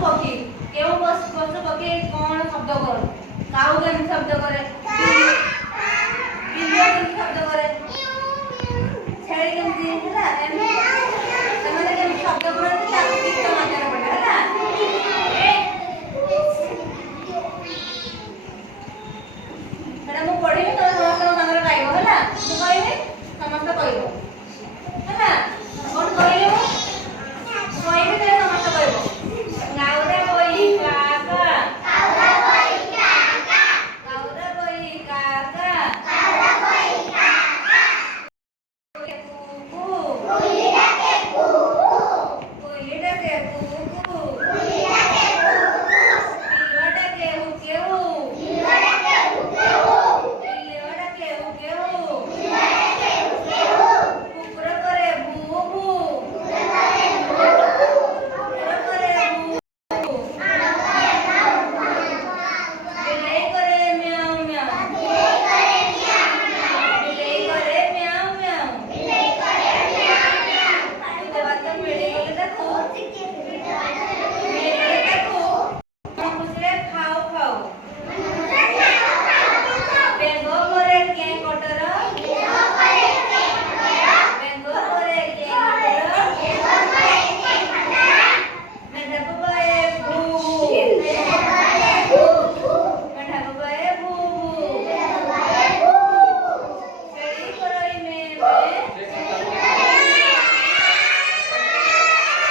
ପକ୍ଷୀ କେଉଁ ପଶୁ ପକ୍ଷୀ କ'ଣ ଶବ୍ଦ କରେ? କାଉ କେମିତି ଶବ୍ଦ କରେ? ବିଲେଇ କେମିତି ଶବ୍ଦ କରେ? ଛେଳି କେମିତି ହେଲା? ସେମାନେ କେମିତି ଶବ୍ଦ କରନ୍ତି ତାକୁ ଗୀତ ମାଧ୍ୟମରେ ପଢ଼ିବା ହେଲା। ସେଟା ମୁଁ ପଢ଼ିବି ତମେ ସମସ୍ତଙ୍କ ସାଙ୍ଗରେ ଗାଇବ ହେଲା। ମୁଁ କହିବି ସମସ୍ତେ କହିବ।